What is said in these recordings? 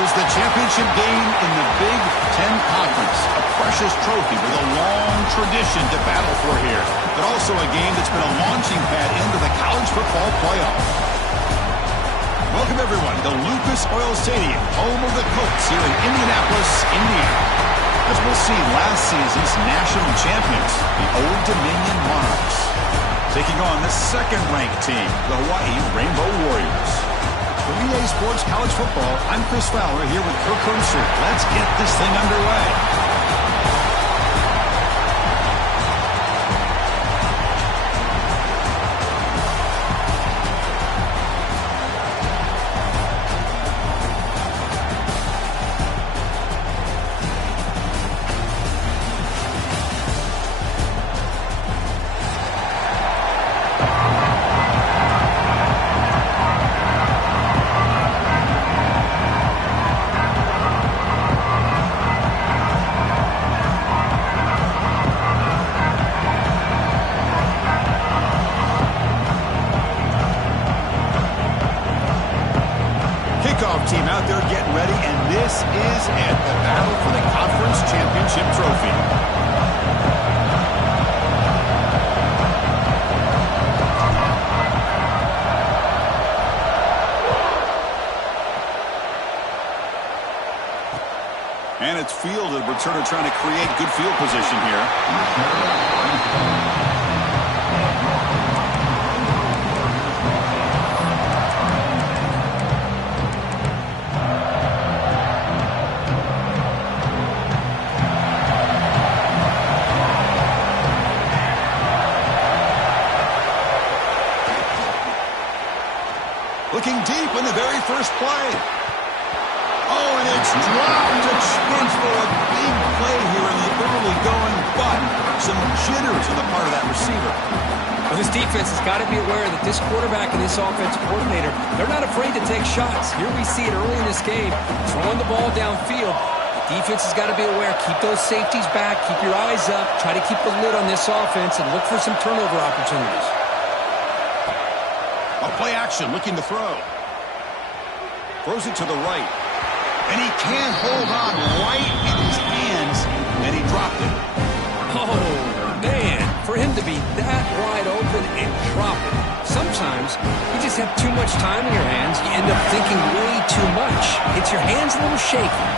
is the championship game in the Big Ten Conference. A precious trophy with a long tradition to battle for here, but also a game that's been a launching pad into the college football playoff. Welcome, everyone, to Lucas Oil Stadium, home of the Colts here in Indianapolis, Indiana. As we'll see last season's national champions, the Old Dominion Monarchs, taking on the second-ranked team, the Hawaii Rainbow Warriors. For EA Sports College Football, I'm Chris Fowler here with Kirk Hermser. Let's get this thing underway. Team out there getting ready, and this is it, the battle for the conference championship trophy. And it's fielded. Returner trying to create good field position here. Looking deep in the very first play. Oh, and it's dropped. A chance for a big play here in the early going, but some jitters on the part of that receiver. Well, this defense has got to be aware that this quarterback and this offensive coordinator, they're not afraid to take shots. Here we see it early in this game, throwing the ball downfield. The defense has got to be aware. Keep those safeties back. Keep your eyes up. Try to keep the lid on this offense and look for some turnover opportunities. Play action, looking to throw. Throws it to the right. And he can't hold on right in his hands, and he dropped it. Oh, man, for him to be that wide open and drop it. Sometimes you just have too much time in your hands. You end up thinking way too much. Gets your hands a little shaky.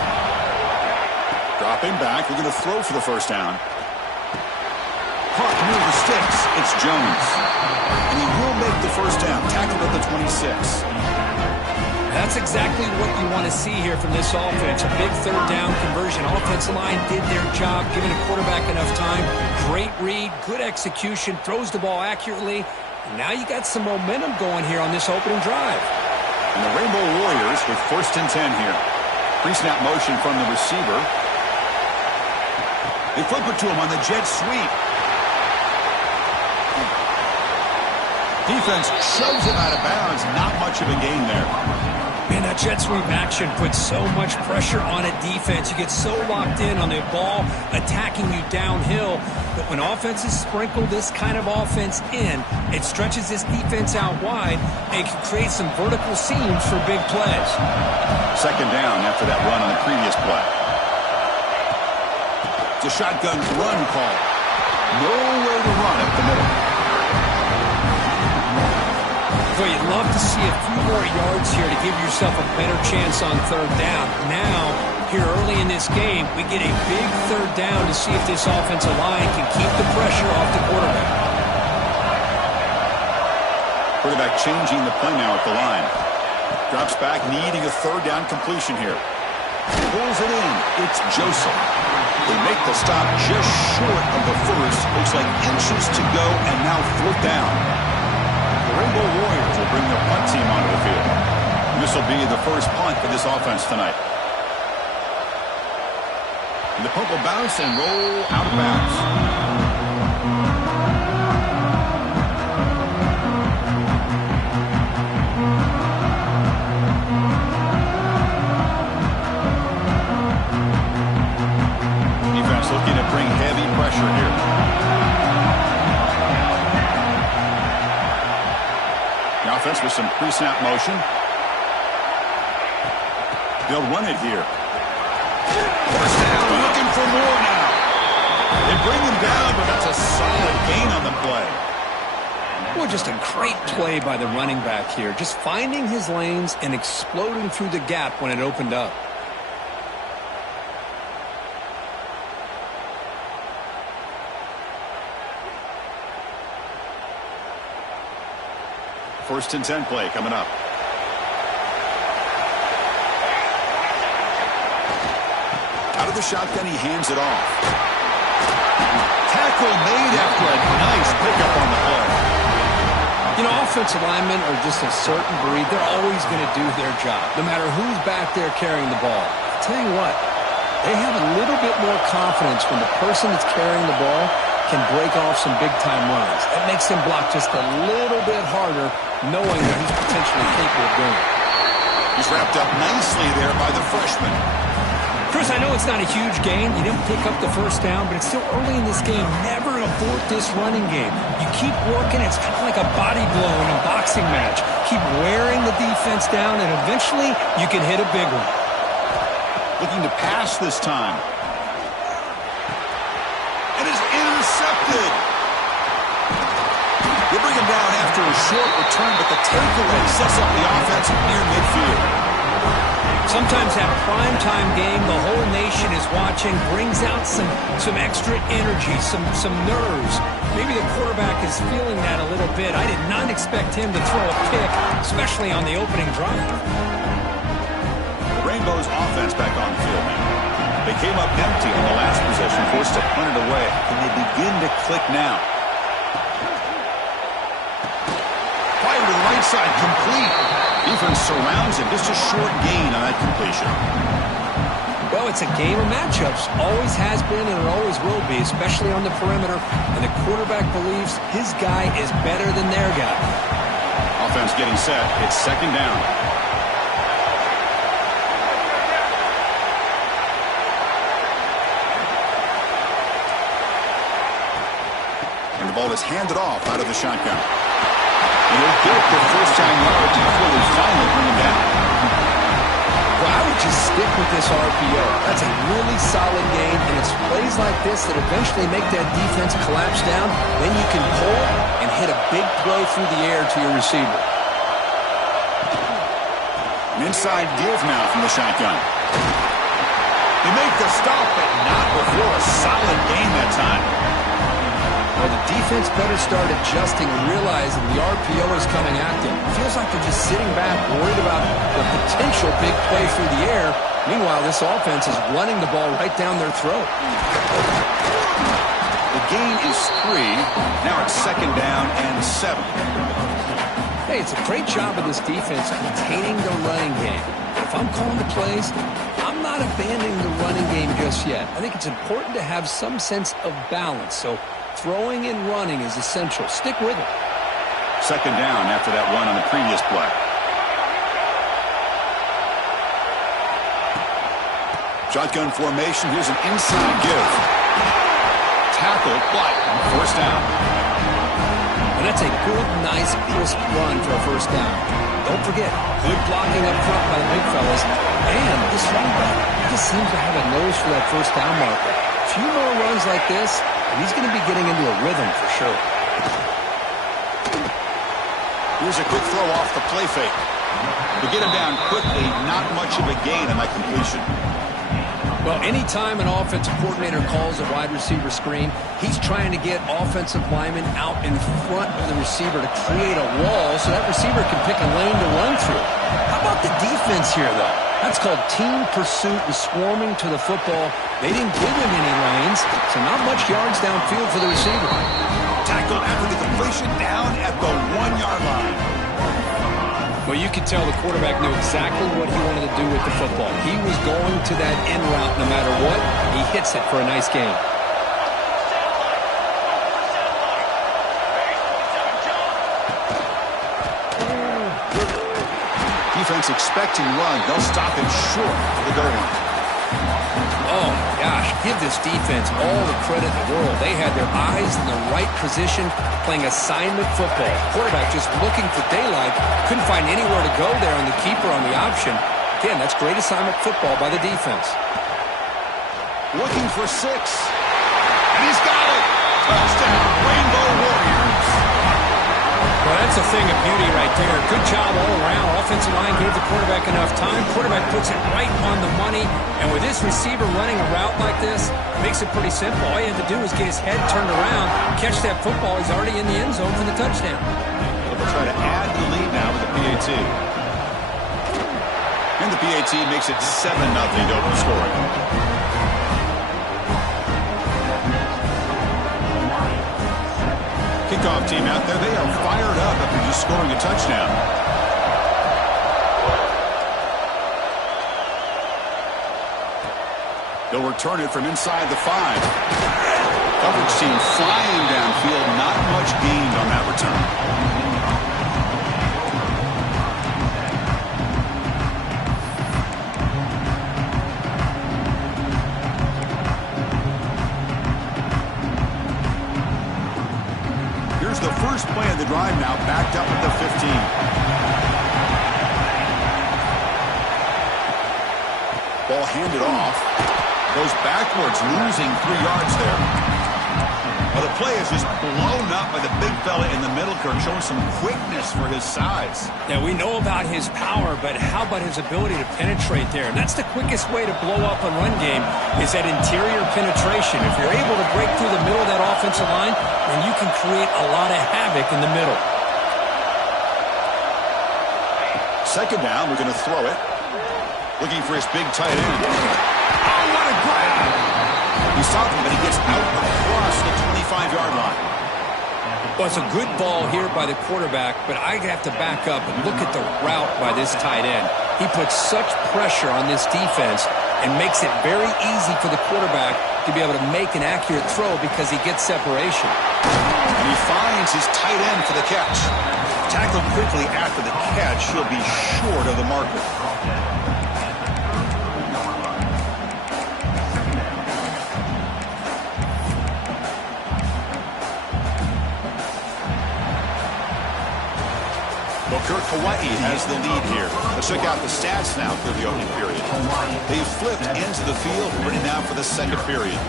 Dropping back, we're going to throw for the first down. Caught near the sticks. It's Jones. And he will make the first down. Tackled at the 26. That's exactly what you want to see here from this offense. A big third down conversion. Offensive line did their job, giving a quarterback enough time. Great read, good execution, throws the ball accurately. And now you got some momentum going here on this opening drive. And the Rainbow Warriors with 1st and 10 here. Pre-snap motion from the receiver. They flip it to him on the jet sweep. Defense shoves him out of bounds. Not much of a gain there. Man, that jet sweep action puts so much pressure on a defense. You get so locked in on the ball attacking you downhill. But when offenses sprinkle this kind of offense in, it stretches this defense out wide and can create some vertical seams for big plays. Second down after that run on the previous play. It's a shotgun run call. Nowhere to run up the middle. Well, you'd love to see a few more yards here to give yourself a better chance on third down. Now, here early in this game, we get a big third down to see if this offensive line can keep the pressure off the quarterback. Quarterback changing the play now at the line. Drops back, needing a third down completion here. Pulls it in. It's Joseph. They make the stop just short of the first. Looks like inches to go, and now 4th down. The Rainbow Warriors will bring their punt team onto the field. This will be the first punt for this offense tonight. And the punt will bounce and roll out of bounds. Defense looking to bring heavy pressure here. The offense with some pre-snap motion. They'll run it here. First down, looking for more now. They bring him down, but that's a solid gain on the play. Well, just a great play by the running back here. Just finding his lanes and exploding through the gap when it opened up. First and 10 play coming up. Out of the shotgun, he hands it off. Tackle made after a nice pickup on the play. You know, offensive linemen are just a certain breed. They're always going to do their job, no matter who's back there carrying the ball. I'll tell you what, they have a little bit more confidence when the person that's carrying the ball can break off some big-time runs. That makes him block just a little bit harder, knowing that he's potentially capable of doing it. He's wrapped up nicely there by the freshman. Chris, I know it's not a huge gain. You didn't pick up the first down, but it's still early in this game. Never abort this running game. You keep working. It's kind of like a body blow in a boxing match. Keep wearing the defense down, and eventually you can hit a big one. Looking to pass this time. It is intercepted. They bring him down after a short return, but the takeaway sets up the offense near midfield. Sometimes that primetime game, the whole nation is watching, brings out some extra energy, some nerves. Maybe the quarterback is feeling that a little bit. I did not expect him to throw a pick, especially on the opening drive. The Rainbows offense back on the field now. They came up empty on the last possession, forced to punt it away. Can they begin to click now? Fire to the right side, complete. Defense surrounds him. Just a short gain on that completion. Well, it's a game of matchups. Always has been and it always will be, especially on the perimeter. And the quarterback believes his guy is better than their guy. Offense getting set. It's second down. And the ball is handed off out of the shotgun. And he'll get the first down yard before they finally bring him down. Well, I would just stick with this RPO. That's a really solid game, and it's plays like this that eventually make that defense collapse down. Then you can pull and hit a big play through the air to your receiver. An inside give now from the shotgun. They make the stop, but not before a solid gain that time. Well, the defense better start adjusting and realizing the RPO is coming at them. It feels like they're just sitting back, worried about the potential big play through the air. Meanwhile, this offense is running the ball right down their throat. The gain is 3. Now it's second down and 7. Hey, it's a great job of this defense containing the running game. If I'm calling the plays, I'm not abandoning the running game just yet. I think it's important to have some sense of balance. So throwing and running is essential. Stick with it. Second down after that run on the previous play. Shotgun formation. Here's an inside give. Tackle, but first down. And that's a good, nice, crisp run for a first down. Don't forget, good blocking up front by the big fellas. And this running back just seems to have a nose for that first down marker. A few more runs like this, and he's going to be getting into a rhythm for sure. Here's a quick throw off the play fake. To get him down quickly, not much of a gain on that completion. Well, anytime an offensive coordinator calls a wide receiver screen, he's trying to get offensive linemen out in front of the receiver to create a wall so that receiver can pick a lane to run through. How about the defense here, though? That's called team pursuit and swarming to the football. They didn't give him any lanes, so not much yards downfield for the receiver. Tackled after the completion, down at the 1-yard line. Well, you could tell the quarterback knew exactly what he wanted to do with the football. He was going to that end route no matter what. He hits it for a nice gain. Defense expecting run. They'll stop him short of the goal line. Oh, my gosh. Give this defense all the credit in the world. They had their eyes in the right position, playing assignment football. Quarterback just looking for daylight. Couldn't find anywhere to go there on the keeper on the option. Again, that's great assignment football by the defense. Looking for 6. And he's got it. Touchdown, Rainbow Warriors. Well, that's a thing of beauty right there. Good job all around. Offensive line gave the quarterback enough time. Quarterback puts it right on the money. And with this receiver running a route like this, it makes it pretty simple. All you have to do is get his head turned around, catch that football. He's already in the end zone for the touchdown. They'll try to add the lead now with the PAT. And the PAT makes it 7-0 to open scoring. Kickoff team out there. They are fired up after just scoring a touchdown. They'll return it from inside the 5. Coverage team flying downfield. Not much gained on that return. The first play of the drive now, backed up at the 15. Ball handed off. Goes backwards, losing 3 yards there. Well, the play is just blown up by the big fella in the middle, Kirk, showing some quickness for his size. Yeah, we know about his power, but how about his ability to penetrate there? And that's the quickest way to blow up a run game is that interior penetration. If you're able to break through the middle of that offensive line, then you can create a lot of havoc in the middle. Second down, we're going to throw it. Looking for his big tight end. Oh, what a grab! He's talking, but he gets out across the 25-yard line. Well, it's a good ball here by the quarterback, but I have to back up and look at the route by this tight end. He puts such pressure on this defense and makes it very easy for the quarterback to be able to make an accurate throw because he gets separation. And he finds his tight end for the catch. Tackled quickly after the catch, he'll be short of the marker. Well, Kirk, Hawaii has the lead here. Let's check out the stats now for the opening period. They've flipped into the field, ready now for the second period.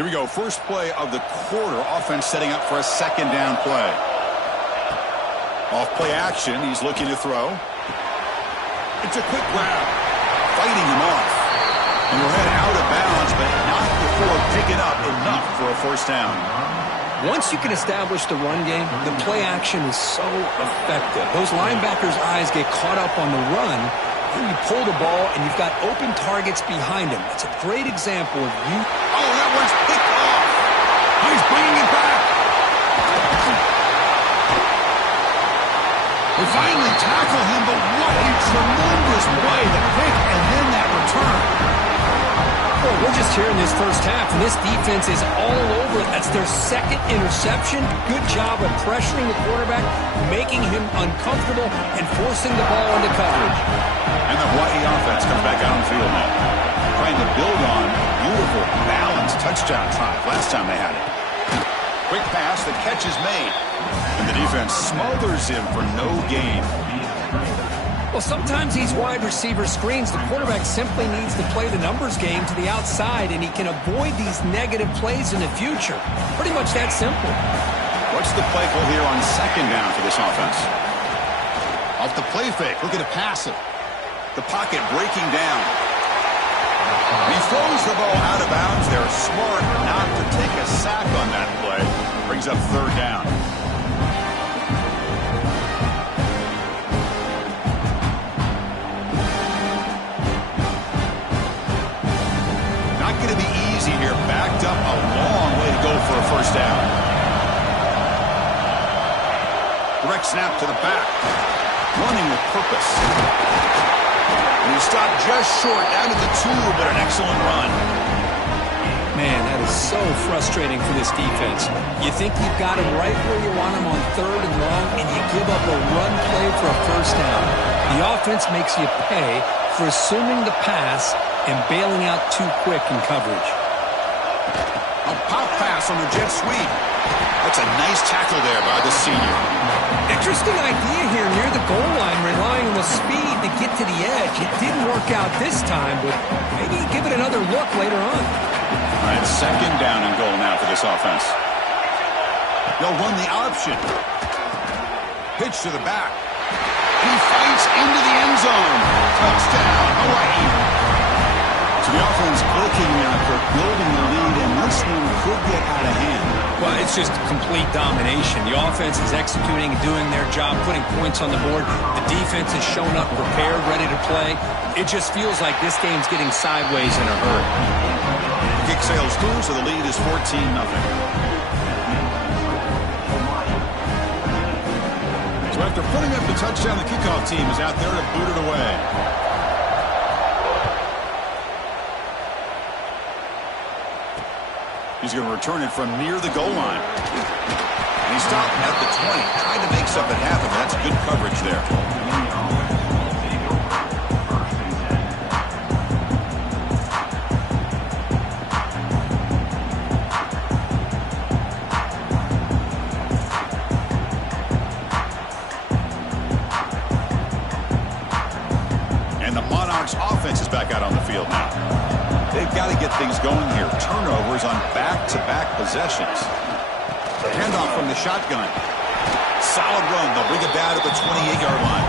Here we go. First play of the quarter. Offense setting up for a second down play. Off play action. He's looking to throw. It's a quick grab. Fighting him off. And we're headed out of bounds, but not before picking up enough for a first down. Once you can establish the run game, the play action is so effective. Those linebackers' eyes get caught up on the run. Then you pull the ball, and you've got open targets behind him. It's a great example of you. Oh, that one's picked off. He's bringing it back. They finally tackle him, but what a tremendous play. The pick and then that return. Well, we're just here in this first half, and this defense is all over it. That's their second interception. Good job of pressuring the quarterback, making him uncomfortable, and forcing the ball into coverage. And the Hawaii offense comes back out on the field now. Trying to build on a beautiful, balanced touchdown drive last time they had it. Quick pass, the catch is made. And the defense smothers him for no gain. Well, sometimes these wide receiver screens, the quarterback simply needs to play the numbers game to the outside, and he can avoid these negative plays in the future. Pretty much that simple. What's the play call here on second down for this offense? Off the play fake, looking to pass it. The pocket breaking down. He throws the ball out of bounds. They're smart not to take a sack on that play. Brings up third down. Not going to be easy here. Backed up a long way to go for a first down. Direct snap to the back. Running with purpose. And he stopped just short, down to the 2, but an excellent run. Man, that is so frustrating for this defense. You think you've got him right where you want him on 3rd and long, and you give up a run play for a first down. The offense makes you pay for assuming the pass and bailing out too quick in coverage. A pop pass on the jet sweep. That's a nice tackle there by the senior. Interesting idea here near the goal line, relying on the speed to get to the edge. It didn't work out this time, but maybe give it another look later on. All right, 2nd down and goal now for this offense. They'll run the option. Pitch to the back. He fights into the end zone. Touchdown, Hawaii. So the offense clicking now, Kirk, building the lead, and this one could get out of hand. Well, it's just complete domination. The offense is executing, doing their job, putting points on the board. The defense has shown up prepared, ready to play. It just feels like this game's getting sideways in a hurry. Kick sails through, so the lead is 14-0. So after putting up the touchdown, the kickoff team is out there to boot it away. He's going to return it from near the goal line. And he stopped at the 20, trying to make something happen. That's good coverage there. And the Monarchs offense is back out on the field now. They've got to get things going here. Turnovers on back-to-back possessions. Handoff from the shotgun. Solid run. They'll bring it down at the 28-yard line.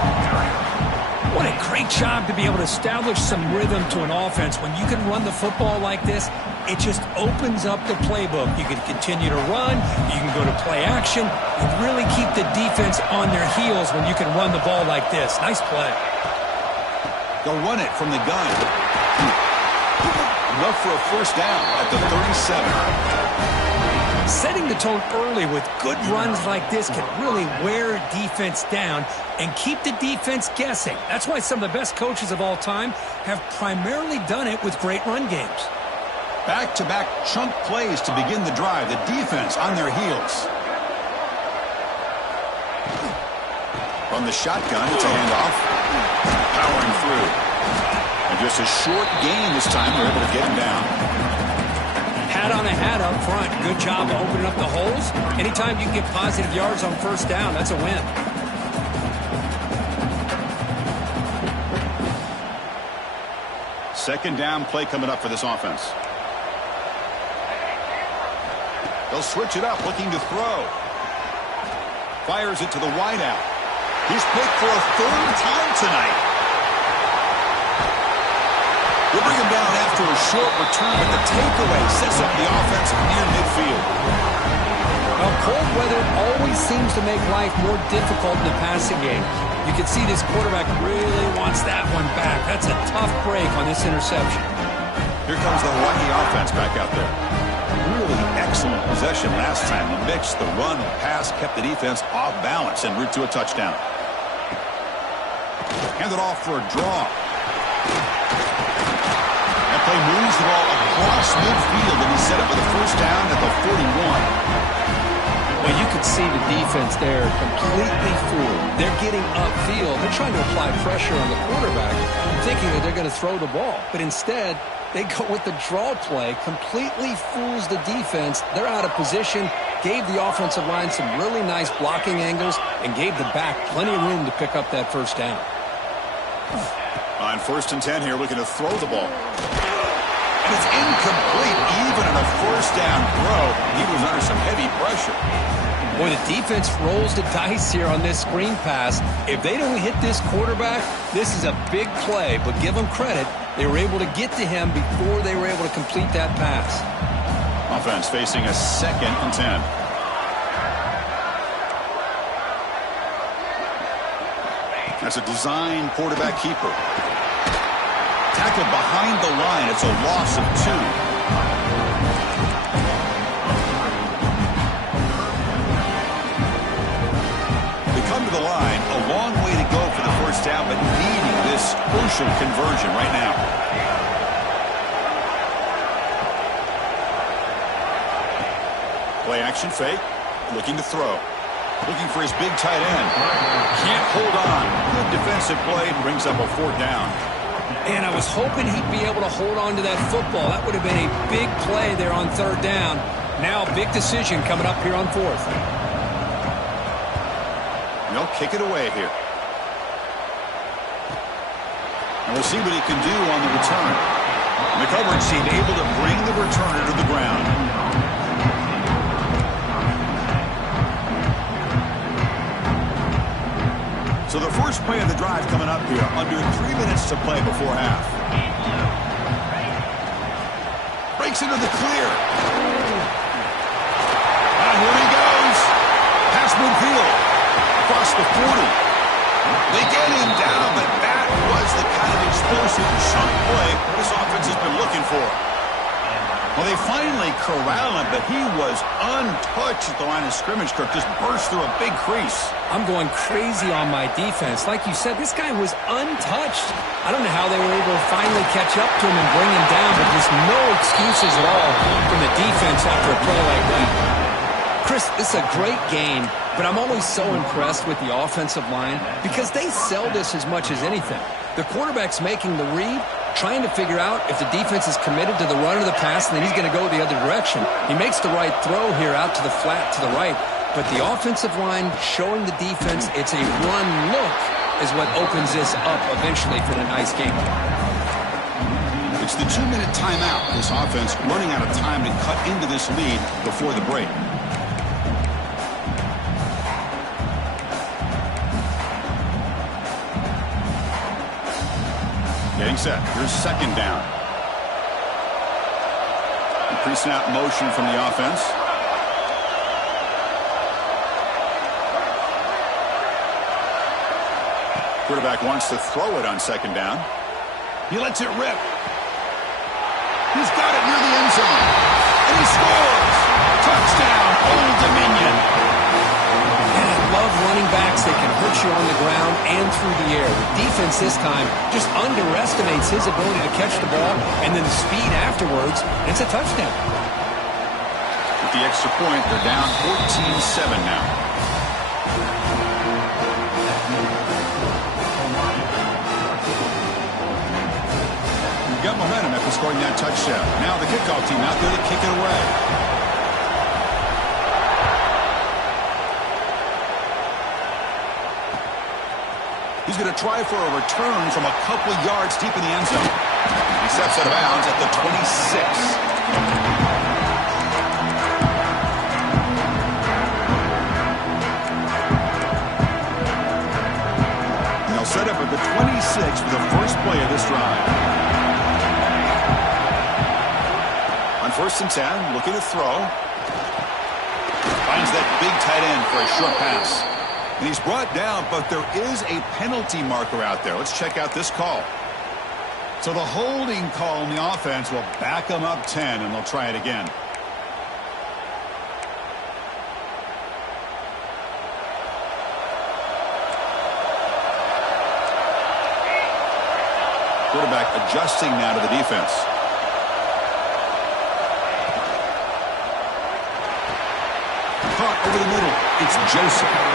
What a great job to be able to establish some rhythm to an offense. When you can run the football like this, it just opens up the playbook. You can continue to run. You can go to play action. You really keep the defense on their heels when you can run the ball like this. Nice play. They'll run it from the gun. Enough for a first down at the 37. Setting the tone early with good runs like this can really wear defense down and keep the defense guessing. That's why some of the best coaches of all time have primarily done it with great run games. Back-to-back chunk plays to begin the drive. The defense on their heels. From the shotgun, it's a handoff. Powering through. And just a short gain this time. They're able to get him down. Hat on a hat up front. Good job of opening up the holes. Anytime you can get positive yards on first down, that's a win. Second down play coming up for this offense. They'll switch it up, looking to throw. Fires it to the wideout. He's picked for a third time tonight. We'll bring him down after a short return, but the takeaway sets up the offense near midfield. Well, cold weather always seems to make life more difficult in the passing game. You can see this quarterback really wants that one back. That's a tough break on this interception. Here comes the Hawaii offense back out there. Really excellent possession last time. The mix, the run, the pass kept the defense off balance en route to a touchdown. Hand it off for a draw. That play moves the ball across midfield, and he's set up for the first down at the 41. Well, you can see the defense there completely fooled. They're getting upfield. They're trying to apply pressure on the quarterback, thinking that they're going to throw the ball. But instead, they go with the draw play, completely fools the defense. They're out of position, gave the offensive line some really nice blocking angles, and gave the back plenty of room to pick up that first down. On 1st and 10 here, looking to throw the ball. And it's incomplete, even in a first down throw. He was under some heavy pressure. Boy, the defense rolls the dice here on this screen pass. If they don't hit this quarterback, this is a big play. But give them credit, they were able to get to him before they were able to complete that pass. Offense facing a 2nd and 10. That's a design quarterback keeper. Tackled behind the line. It's a loss of 2. They come to the line. A long way to go for the first down, but needing this crucial conversion right now. Play action fake. Looking to throw. Looking for his big tight end. Can't hold on. Good defensive play. Brings up a 4th down. And I was hoping he'd be able to hold on to that football. That would have been a big play there on 3rd down. Now a big decision coming up here on 4th. They'll kick it away here. And we'll see what he can do on the return. And the coverage team able to bring the returner to the ground. So the first play of the drive coming up here, under 3 minutes to play before half. Breaks into the clear. And here he goes. Pass midfield. Across the 40. They get him down, but that was the kind of explosive chunk play this offense has been looking for. Well, they finally corral him, but he was untouched at the line of scrimmage. Kirk just burst through a big crease. I'm going crazy on my defense. Like you said, this guy was untouched. I don't know how they were able to finally catch up to him and bring him down, but there's no excuses at all from the defense after a play like that. Chris, this is a great game, but I'm always so impressed with the offensive line because they sell this as much as anything. The quarterback's making the read, trying to figure out if the defense is committed to the run or the pass, and then he's going to go the other direction. He makes the right throw here out to the flat to the right, but the offensive line showing the defense it's a run look is what opens this up eventually for the nice game. It's the 2-minute timeout. This offense running out of time to cut into this lead before the break. Getting set. Here's 2nd down. Pre-snap motion from the offense. Quarterback wants to throw it on 2nd down. He lets it rip. He's got it near the end zone. And he scores. Touchdown, Old Dominion. Love running backs that can hurt you on the ground and through the air. The defense this time just underestimates his ability to catch the ball, and then the speed afterwards, it's a touchdown. With the extra point, they're down 14-7 now. We've got momentum after scoring that touchdown. Now the kickoff team out there to kick it away. He's going to try for a return from a couple yards deep in the end zone. He steps out of bounds at the 26. And they'll set up at the 26 for the first play of this drive. On 1st and 10, looking to throw. Finds that big tight end for a short pass. And he's brought down, but there is a penalty marker out there. Let's check out this call. So the holding call on the offense will back them up 10, and they'll try it again. Quarterback adjusting now to the defense. Caught over the middle. It's Joseph.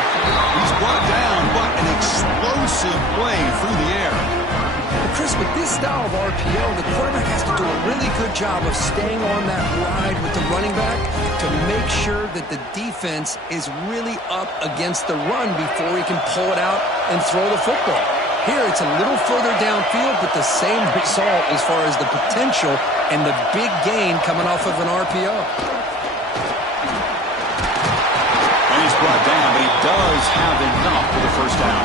He's brought down, but an explosive play through the air. Well, Chris, with this style of RPO, the quarterback has to do a really good job of staying on that ride with the running back to make sure that the defense is really up against the run before he can pull it out and throw the football. Here, it's a little further downfield, but the same result as far as the potential and the big gain coming off of an RPO. Brought down, but he does have enough for the first down.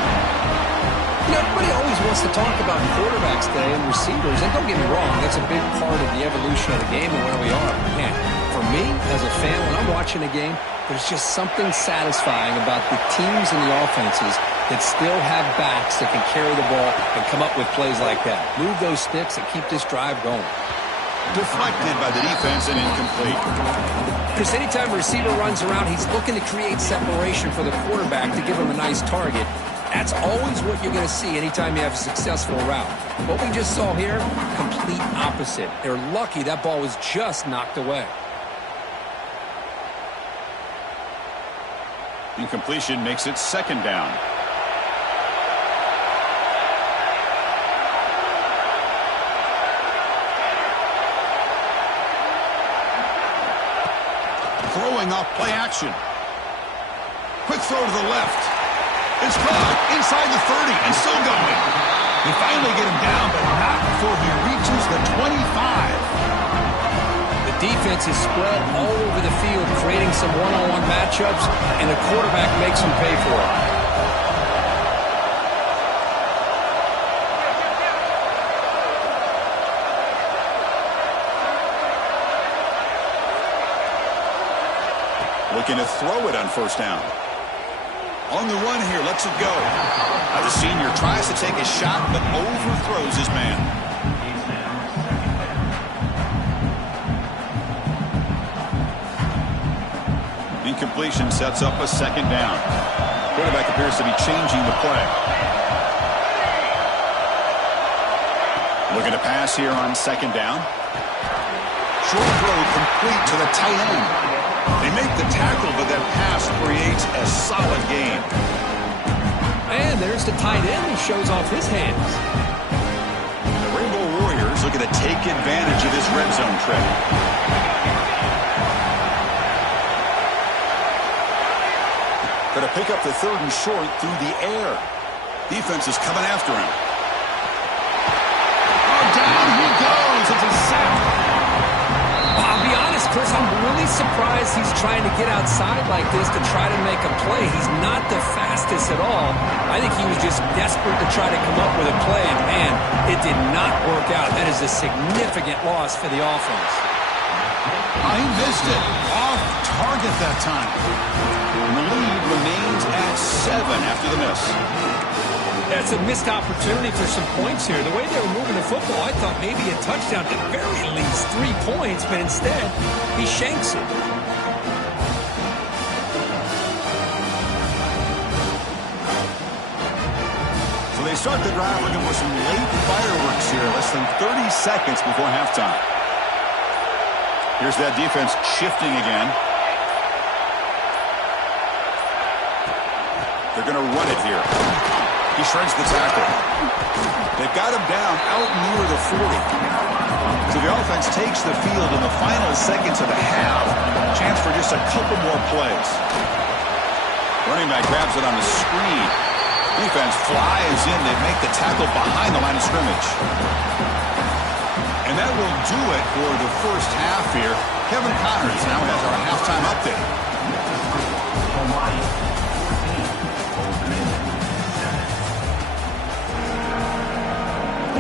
You know, everybody always wants to talk about quarterbacks today and receivers, and don't get me wrong, that's a big part of the evolution of the game and where we are. Man, for me, as a fan, when I'm watching a game, there's just something satisfying about the teams and the offenses that still have backs that can carry the ball and come up with plays like that. Move those sticks and keep this drive going. Deflected by the defense and incomplete. Because anytime a receiver runs around, he's looking to create separation for the quarterback to give him a nice target. That's always what you're going to see anytime you have a successful route. What we just saw here, complete opposite. They're lucky that ball was just knocked away. Incompletion makes it second down. Throwing off play action. Quick throw to the left. It's caught inside the 30 and still going. They finally get him down, but not before he reaches the 25. The defense is spread all over the field, creating some one-on-one matchups, and the quarterback makes them pay for it. Looking to throw it on first down. On the run here, lets it go. Now the senior tries to take a shot, but overthrows his man. Incompletion sets up a second down. Quarterback appears to be changing the play. Looking to pass here on second down. Short throw complete to the tight end. They make the tackle, but that pass creates a solid gain. And there's the tight end who shows off his hands. The Rainbow Warriors looking to take advantage of this red zone trip. Going to pick up the third and short through the air. Defense is coming after him. Oh, down he goes. It's a sack. I'll be honest, Chris, I'm really surprised he's trying to get outside like this to try to make a play. He's not the fastest at all. I think he was just desperate to try to come up with a play, and man, it did not work out. That is a significant loss for the offense. He missed it. Off target that time. And the lead remains at 7 after the miss. That's a missed opportunity for some points here. The way they were moving the football, I thought maybe a touchdown, at very least 3 points, but instead, he shanks it. So they start the drive looking for some late fireworks here, less than 30 seconds before halftime. Here's that defense shifting again. They're going to run it here. He shreds the tackle. They've got him down out near the 40. So the offense takes the field in the final seconds of the half. Chance for just a couple more plays. Running back grabs it on the screen. Defense flies in. They make the tackle behind the line of scrimmage. And that will do it for the first half here. Kevin Connors now has our halftime update.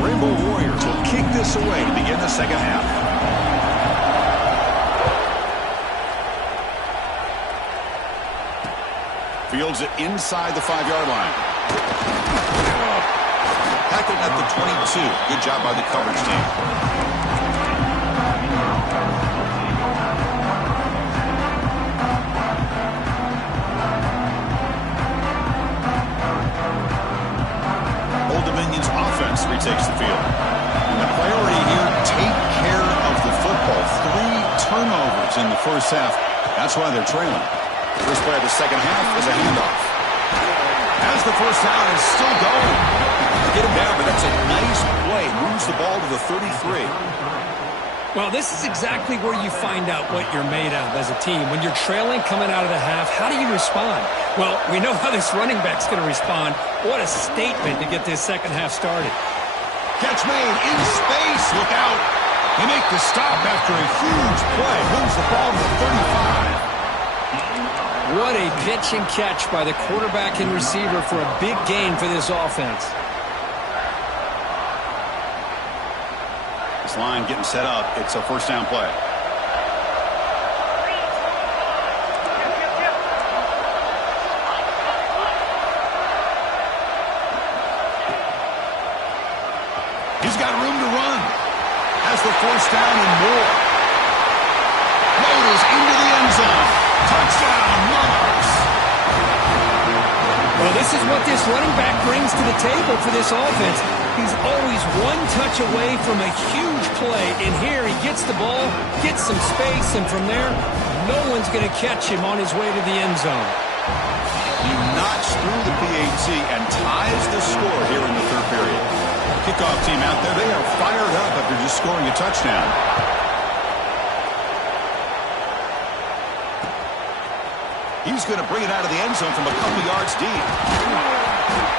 Rainbow Warriors will kick this away to begin the second half. Fields it inside the 5-yard line. Tackled at the 22. Good job by the coverage team. Old Dominion's offense retakes the field. And the priority here, take care of the football. 3 turnovers in the first half. That's why they're trailing. First play of the second half is a handoff. As the first down is still going. Get him down, but that's a nice play. Moves the ball to the 33. Well, this is exactly where you find out what you're made of as a team. When you're trailing coming out of the half, how do you respond? Well, we know how this running back's going to respond. What a statement to get this second half started. Catch made in space. Look out. They make the stop after a huge play. Moves the ball to the 35. What a pitch and catch by the quarterback and receiver for a big gain for this offense. This line getting set up. It's a first down play. He's got room to run. Has the first down and more. Motors into the end zone. Touchdown, Monarchs. Well, Well, this is what this running back brings to the table for this offense. He's always one touch away from a huge play. And here he gets the ball, gets some space, and from there, no one's going to catch him on his way to the end zone. He knocks through the PAT and ties the score here in the third period. Kickoff team out there, they are fired up after just scoring a touchdown. He's going to bring it out of the end zone from a couple yards deep.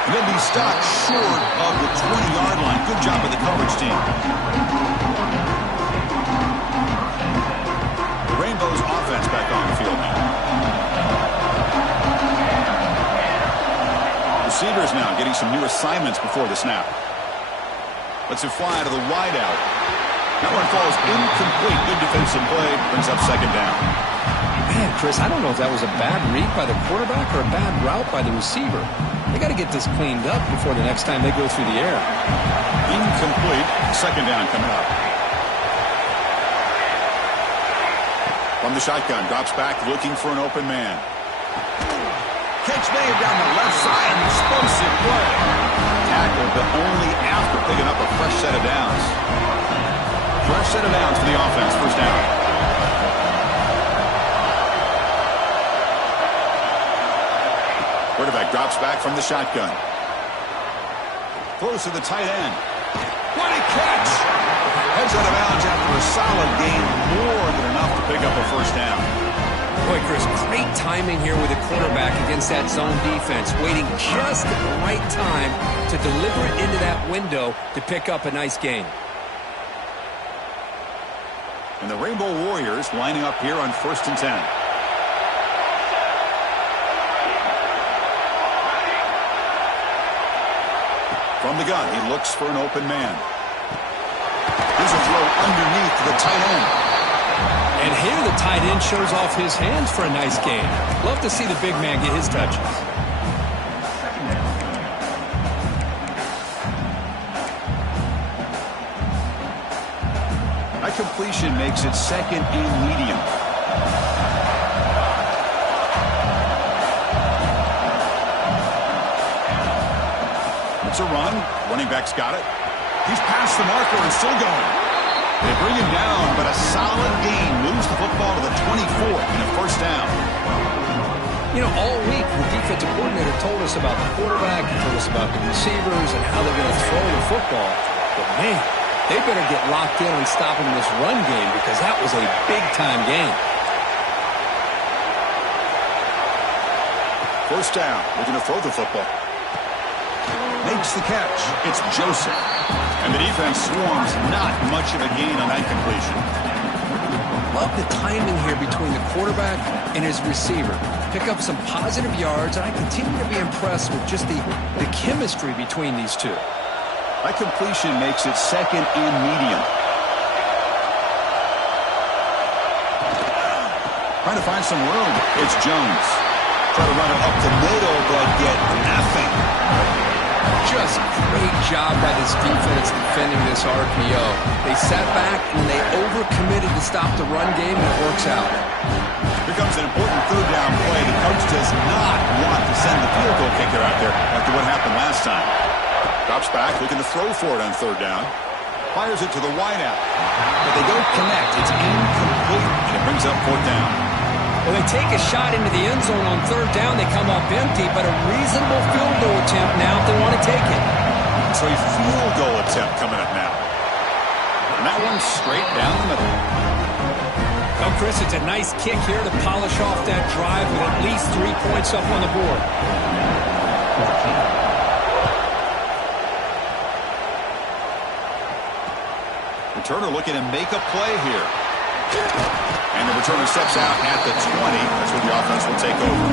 And then he stopped short of the 20-yard line. Good job by the coverage team. The Rainbows offense back on the field now. Receivers now getting some new assignments before the snap. Lets it fly to the wideout. That one falls incomplete. Good defensive play. Brings up second down. Man, Chris, I don't know if that was a bad read by the quarterback or a bad route by the receiver. They got to get this cleaned up before the next time they go through the air. Incomplete. Second down coming up. From the shotgun, drops back looking for an open man. Catch made down the left side. An explosive play. Tackled, but only after picking up a fresh set of downs. Fresh set of downs for the offense. First down. Quarterback drops back from the shotgun. Throws to the tight end. What a catch! Heads out of bounds after a solid gain, more than enough to pick up a first down. Boy, Chris, great timing here with the quarterback against that zone defense, waiting just at the right time to deliver it into that window to pick up a nice gain. And the Rainbow Warriors lining up here on 1st and 10. From the gun, he looks for an open man. Here's a throw underneath the tight end. And here the tight end shows off his hands for a nice gain. Love to see the big man get his touches. That completion makes it second and medium. It's a run. Running back's got it. He's past the marker and still going. They bring him down, but a solid gain moves the football to the 24 and a first down. You know, all week the defensive coordinator told us about the quarterback, he told us about the receivers and how they're going to throw the football. But man, they better get locked in on stopping this run game because that was a big-time game. First down. Looking to throw the football. Makes the catch. It's Joseph. And the defense swarms. Not much of a gain on that completion. Love the timing here between the quarterback and his receiver. Pick up some positive yards, and I continue to be impressed with just the chemistry between these two. That completion makes it second and medium. Trying to find some room. It's Jones. Try to run it up the middle, but get nothing. Just great job by this defense defending this RPO. They sat back and they overcommitted to stop the run game, and it works out. Here comes an important third down play. The coach does not want to send the field goal kicker out there after what happened last time. Drops back, looking to throw for it on third down. Fires it to the wideout. But they don't connect. It's incomplete, and it brings up fourth down. Well, they take a shot into the end zone on third down. They come up empty, but a reasonable field goal attempt now if they want to take it. So a field goal attempt coming up now. And that one's straight down the middle. Well, Chris, it's a nice kick here to polish off that drive with at least 3 points up on the board. Returner looking to make a play here. And the returner steps out at the 20. That's where the offense will take over.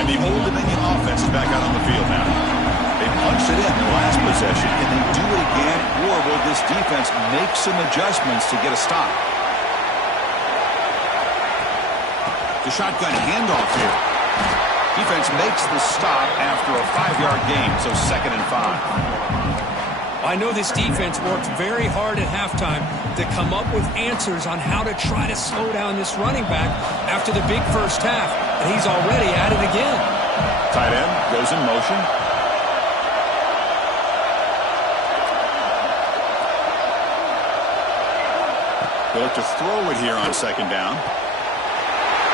And the Old Dominion offense is back out on the field now. They punched it in the last possession. Can they do it again, or will this defense make some adjustments to get a stop? The shotgun handoff here. Defense makes the stop after a 5-yard gain, so 2nd and 5. I know this defense worked very hard at halftime to come up with answers on how to try to slow down this running back after the big first half, and he's already at it again. Tight end goes in motion. They look to throw it here on second down.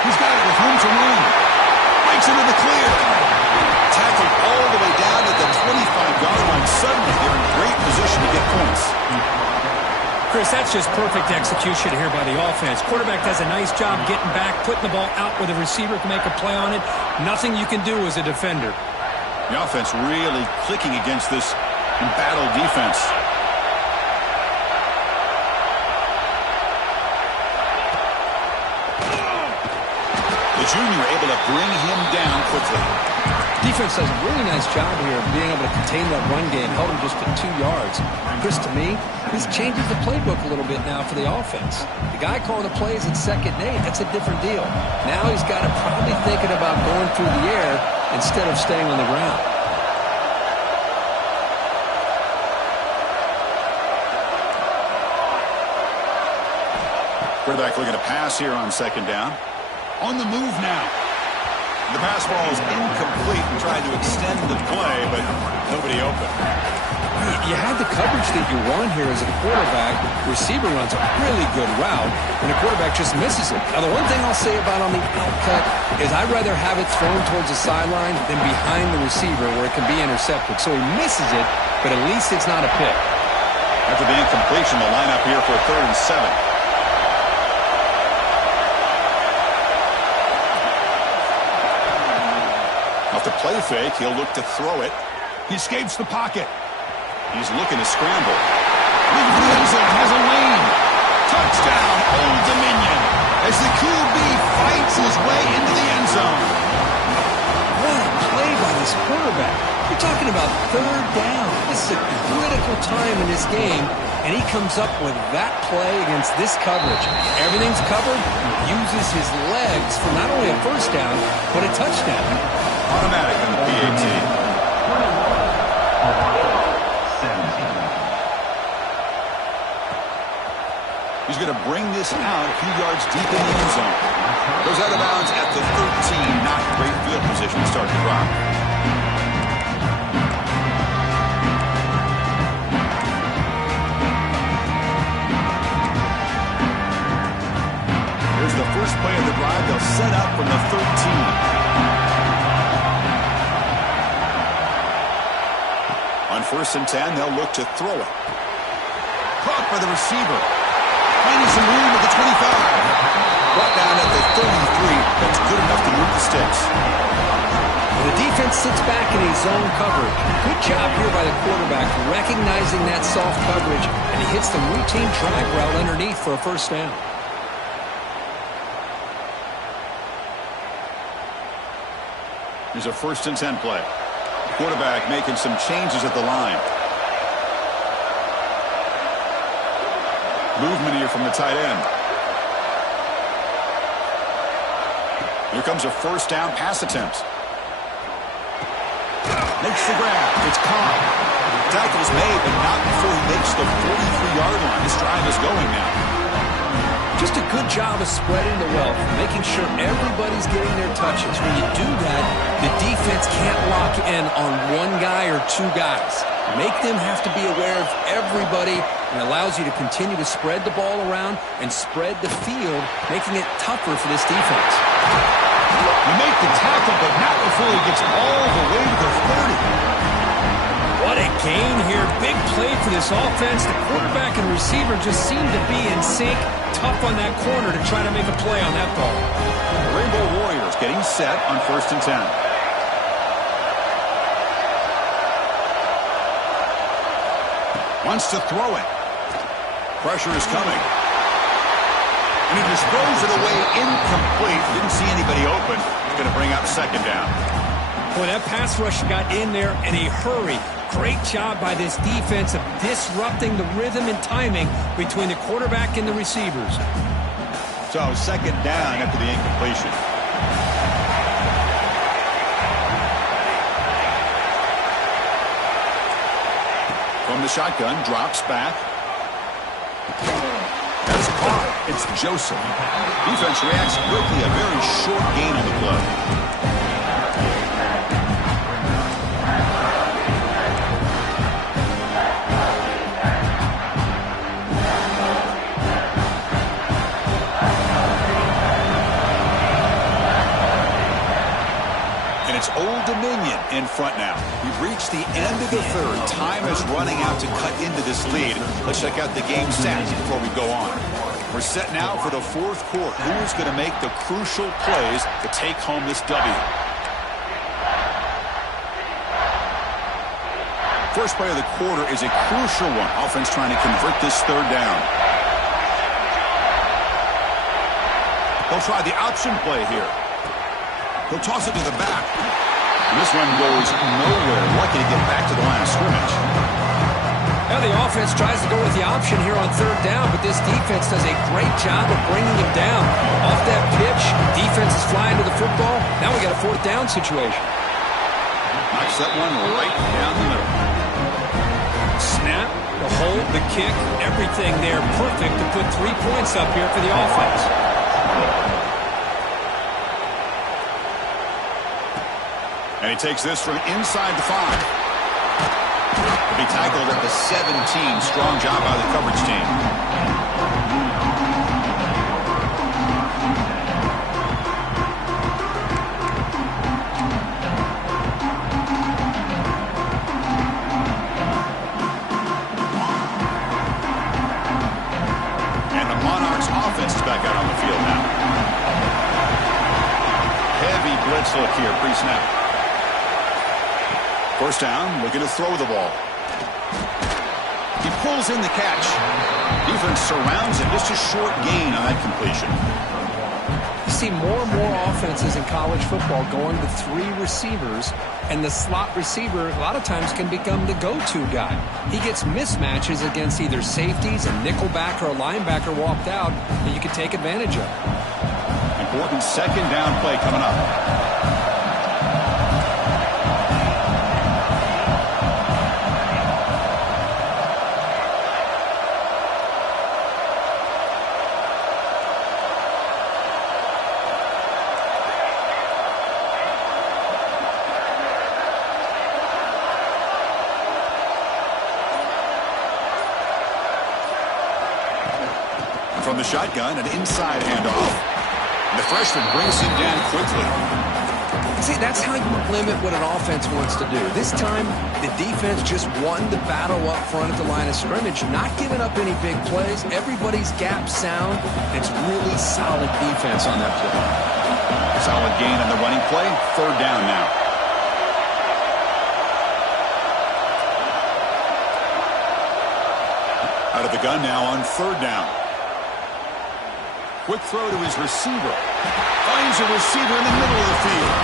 He's got it with room to run. Breaks into the clear. Tackled all the way down at the 25-yard line. Suddenly, they're in great position to get points. Chris, that's just perfect execution here by the offense. Quarterback does a nice job getting back, putting the ball out where the receiver can make a play on it. Nothing you can do as a defender. The offense really clicking against this embattled defense. The junior able to bring him down quickly. Defense does a really nice job here of being able to contain that run game, held him just at 2 yards. Chris, to me, this changes the playbook a little bit now for the offense. The guy calling the plays at 2nd and 8, that's a different deal. Now he's got to probably thinking about going through the air instead of staying on the ground. Quarterback looking to pass here on second down. On the move now. The pass ball is incomplete and tried to extend the play, but nobody open. You had the coverage that you want here as a quarterback. Receiver runs a really good route, and the quarterback just misses it. Now, the one thing I'll say about on the out cut is I'd rather have it thrown towards the sideline than behind the receiver where it can be intercepted. So he misses it, but at least it's not a pick. After the incompletion, the lineup here for 3rd and 7. Off the play fake, he'll look to throw it. He escapes the pocket. He's looking to scramble. Looking for the end zone, has a lane. Touchdown, Old Dominion, as the QB fights his way into the end zone. What a play by this quarterback. You're talking about 3rd down. This is a critical time in this game, and he comes up with that play against this coverage. Everything's covered. He uses his legs for not only a first down, but a touchdown. Automatic on the PAT. He's going to bring this out a few yards deep in the end zone. Goes out of bounds at the 13. Not great field position to start the drive. Here's the first play of the drive. They'll set up from the 13. On 1st and 10, they'll look to throw it. Caught by the receiver. Finding some room at the 25. Brought down at the 33. That's good enough to move the sticks. Well, the defense sits back in a zone coverage. Good job here by the quarterback recognizing that soft coverage, and he hits the routine drag route underneath for a first down. Here's a 1st and 10 play. Quarterback making some changes at the line. Movement here from the tight end. Here comes a first down pass attempt. Makes the grab. It's caught. Tackle's made, but not before he makes the 43-yard line. This drive is going now. Just a good job of spreading the wealth, making sure everybody's getting their touches. When you do that, the defense can't lock in on one guy or 2 guys. Make them have to be aware of everybody, and allows you to continue to spread the ball around and spread the field, making it tougher for this defense. You make the tackle, but not before he gets all the way to the 30. What a gain here. Big play for this offense. The quarterback and receiver just seem to be in sync. Tough on that corner to try to make a play on that ball. The Rainbow Warriors getting set on 1st and 10. Wants to throw it. Pressure is coming. And he just throws it away incomplete. Didn't see anybody open. He's going to bring up 2nd down. Boy, that pass rush got in there in a hurry. Great job by this defense of disrupting the rhythm and timing between the quarterback and the receivers. So 2nd down after the incompletion. From the shotgun, drops back. That's caught. It's Joseph. Defense reacts quickly. A very short gain on the play. It's Old Dominion in front now. We've reached the end of the third. Time is running out to cut into this lead. Let's check out the game stats before we go on. We're set now for the fourth quarter. Who is going to make the crucial plays to take home this W? First play of the quarter is a crucial one. Offense trying to convert this third down. They'll try the option play here. He'll toss it to the back. This one goes nowhere. Lucky to get back to the line of scrimmage. Now the offense tries to go with the option here on third down, but this defense does a great job of bringing him down. Off that pitch, defense is flying to the football. Now we got a fourth down situation. Knocks that one right down the middle. Snap, the hold, the kick, everything there perfect to put 3 points up here for the offense. And he takes this from inside the 5. He'll be tackled at the 17. Strong job by the coverage team. And the Monarchs offense is back out on the field now. Heavy blitz look here, pre-snap. First down, looking to throw the ball. He pulls in the catch. Defense surrounds him. Just a short gain on that completion. You see more and more offenses in college football going to 3 receivers, and the slot receiver a lot of times can become the go-to guy. He gets mismatches against either safeties, a nickelback, or a linebacker walked out that you can take advantage of. Important second down play coming up. From the shotgun, an inside handoff. The freshman brings him down quickly. See, that's how you limit what an offense wants to do. This time, the defense just won the battle up front at the line of scrimmage, not giving up any big plays. Everybody's gap sound. It's really solid defense on that play. Solid gain on the running play. Third down now. Out of the gun now on third down. Quick throw to his receiver. Finds a receiver in the middle of the field.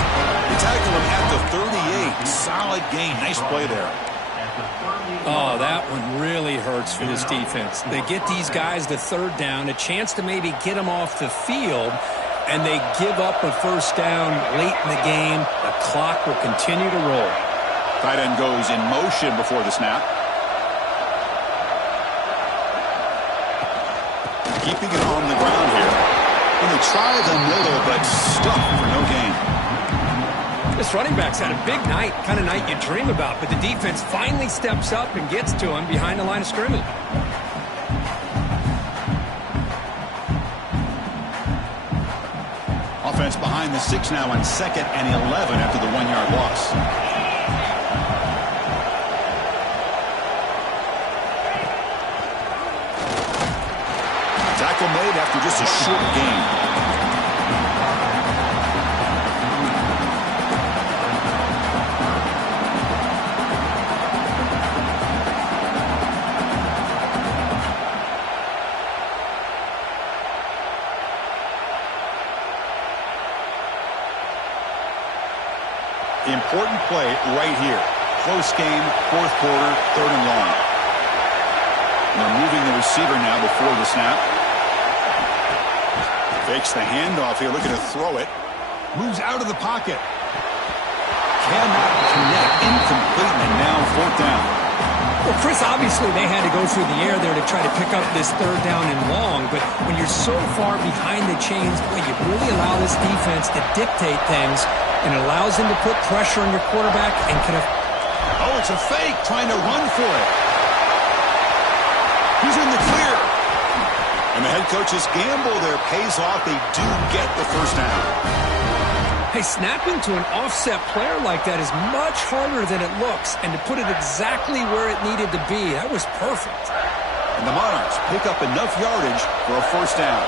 They tackle him at the 38. Solid gain. Nice play there. Oh, that one really hurts for this defense. They get these guys to third down, a chance to maybe get them off the field, and they give up a first down late in the game. The clock will continue to roll. Tight end goes in motion before the snap. Keeping it on the ground here. And they try the middle, but stuck for no gain. This running back's had a big night, kind of night you dream about, but the defense finally steps up and gets to him behind the line of scrimmage. Offense behind the 6 now on 2nd and 11 after the 1-yard loss. Tackle made after just a short gain. Important play right here. Close game, fourth quarter, third and long. They're moving the receiver now before the snap. Fakes the handoff here, looking to throw it. Moves out of the pocket. Cannot connect. Incomplete, and now fourth down. Well, Chris, obviously they had to go through the air there to try to pick up this third down and long, but when you're so far behind the chains, boy, you really allow this defense to dictate things, and it allows them to put pressure on your quarterback and can have... Oh, it's a fake, trying to run for it. He's in the clear. And the head coach's gamble there pays off. They do get the first down. Hey, snapping to an offset player like that is much harder than it looks, and to put it exactly where it needed to be, that was perfect. And the Monarchs pick up enough yardage for a first down.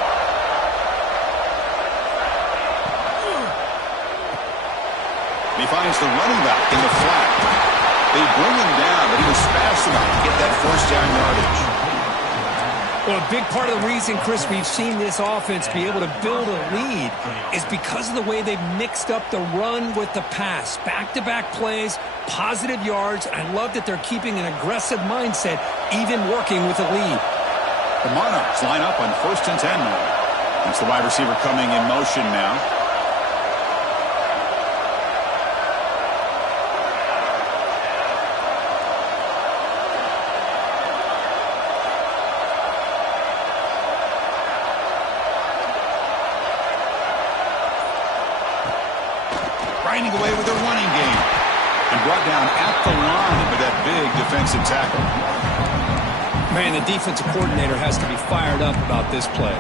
He finds the running back in the flat. They bring him down, but he was fast enough to get that first down yardage. Well, a big part of the reason, Chris, we've seen this offense be able to build a lead is because of the way they've mixed up the run with the pass. Back-to-back plays, positive yards. I love that they're keeping an aggressive mindset, even working with a lead. The Monarchs line up on 1st and 10 now. That's the wide receiver coming in motion now. Grinding away with a running game. And brought down at the line with that big defensive tackle. Man, the defensive coordinator has to be fired up about this play.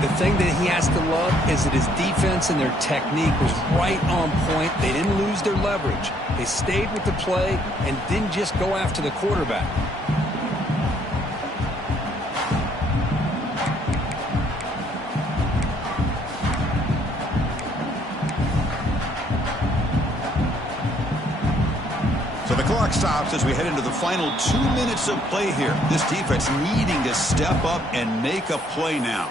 The thing that he has to love is that his defense and their technique was right on point. They didn't lose their leverage. They stayed with the play and didn't just go after the quarterback. Stops as we head into the final 2 minutes of play here. This defense needing to step up and make a play now.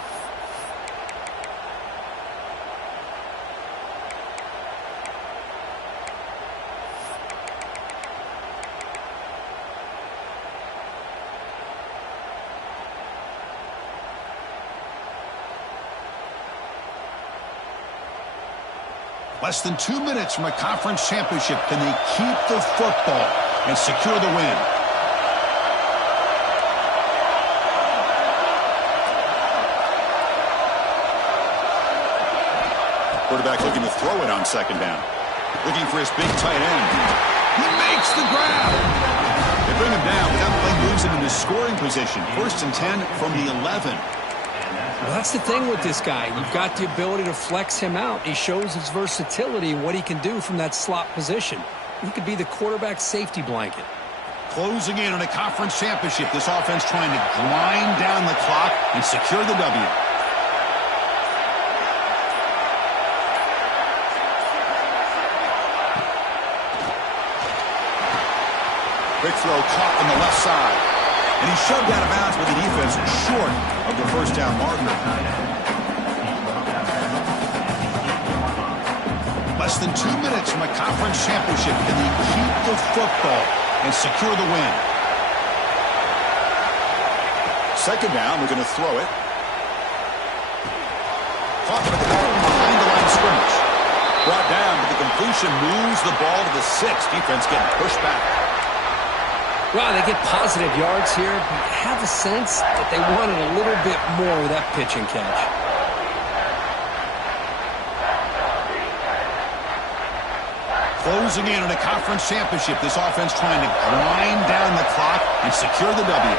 Less than 2 minutes from a conference championship. Can they keep the football and secure the win? Quarterback looking to throw it on second down. Looking for his big tight end. He makes the grab. They bring him down, but that play moves him into scoring position. 1st and 10 from the 11. Well, that's the thing with this guy. You've got the ability to flex him out. He shows his versatility and what he can do from that slot position. He could be the quarterback safety blanket. Closing in on a conference championship. This offense trying to grind down the clock and secure the W. Quick throw caught on the left side. And he's shoved out of bounds with the defense short of the first down marker. Less than 2 minutes from a conference championship. Can they keep the football and secure the win? Second down, we're going to throw it. Caught with the ball behind the line of scrimmage. Brought down, but the completion moves the ball to the 6. Defense getting pushed back. Wow, they get positive yards here, but I have a sense that they wanted a little bit more with that pitch and catch. Closing in on a conference championship. This offense trying to grind down the clock and secure the W.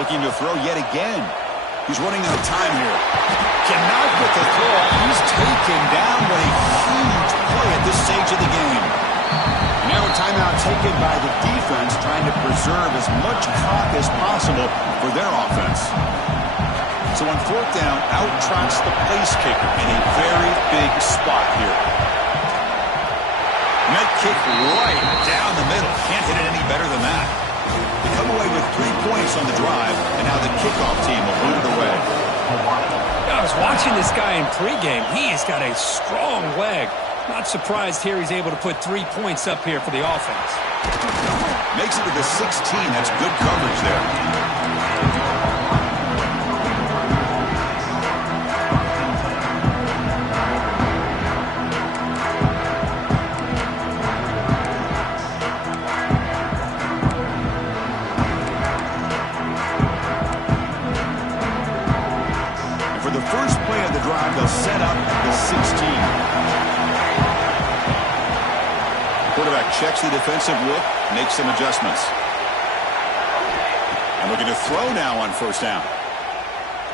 Looking to throw yet again. He's running out of time here. Cannot get the throw. He's taken down with a huge play at this stage of the game. Now a timeout taken by the defense, trying to preserve as much clock as possible for their offense. So on 4th down, out trots the place kicker in a very big spot here. And that kick right down the middle. Can't hit it any better than that. They come away with 3 points on the drive, and now the kickoff team will boot it away. I was watching this guy in pregame. He has got a strong leg. Not surprised here he's able to put 3 points up here for the offense. Makes it to the 16. That's good coverage there. the first play of the drive, they'll set up the 16. Quarterback checks the defensive look, makes some adjustments. And looking to throw now on first down.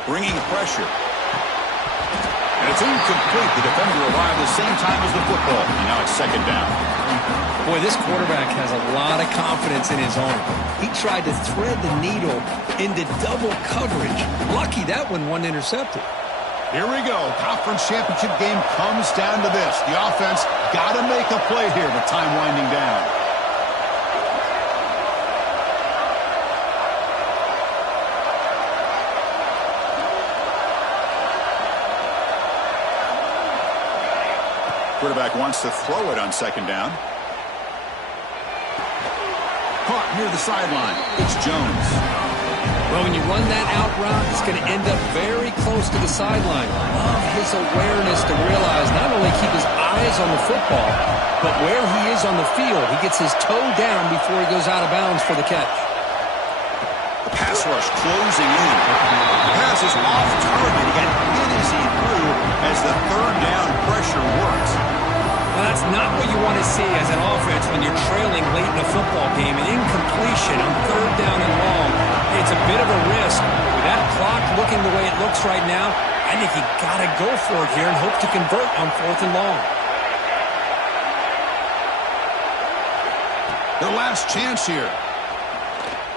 Bringing pressure. And it's incomplete. The defender arrived the same time as the football. And now it's second down. Boy, this quarterback has a lot of confidence in his arm. He tried to thread the needle into double coverage. Lucky that one wasn't intercepted. Here we go. Conference championship game comes down to this. The offense got to make a play here with time winding down. Quarterback wants to throw it on second down. Caught near the sideline. It's Jones. Well, when you run that out route, it's going to end up very close to the sideline. Love his awareness to realize not only keep his eyes on the football, but where he is on the field. He gets his toe down before he goes out of bounds for the catch. The pass rush closing in. The pass is off target. He got hit as he threw as the third down pressure works. Well, that's not what you want to see as an offense when you're trailing late in a football game. An incompletion on third down and long. It's a bit of a risk. With that clock looking the way it looks right now, I think you got to go for it here and hope to convert on fourth and long. Their last chance here.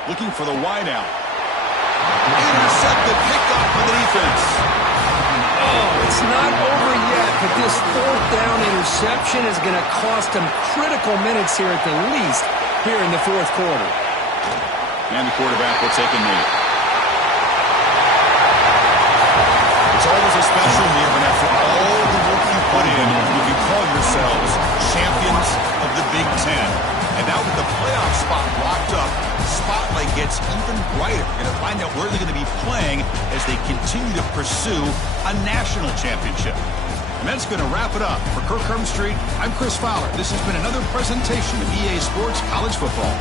Looking for the wideout. Intercepted, picked off by the defense. Oh, it's not over yet, but this fourth down interception is going to cost them critical minutes here at the least here in the fourth quarter. And the quarterback will take a knee. It's always a special year, but after all the work you put in, you can call yourselves champions of the Big Ten. And now with the playoff spot locked up, the spotlight gets even brighter. You're going to find out where they're going to be playing as they continue to pursue a national championship. And that's going to wrap it up. For Kirk Street, I'm Chris Fowler. This has been another presentation of EA Sports College Football.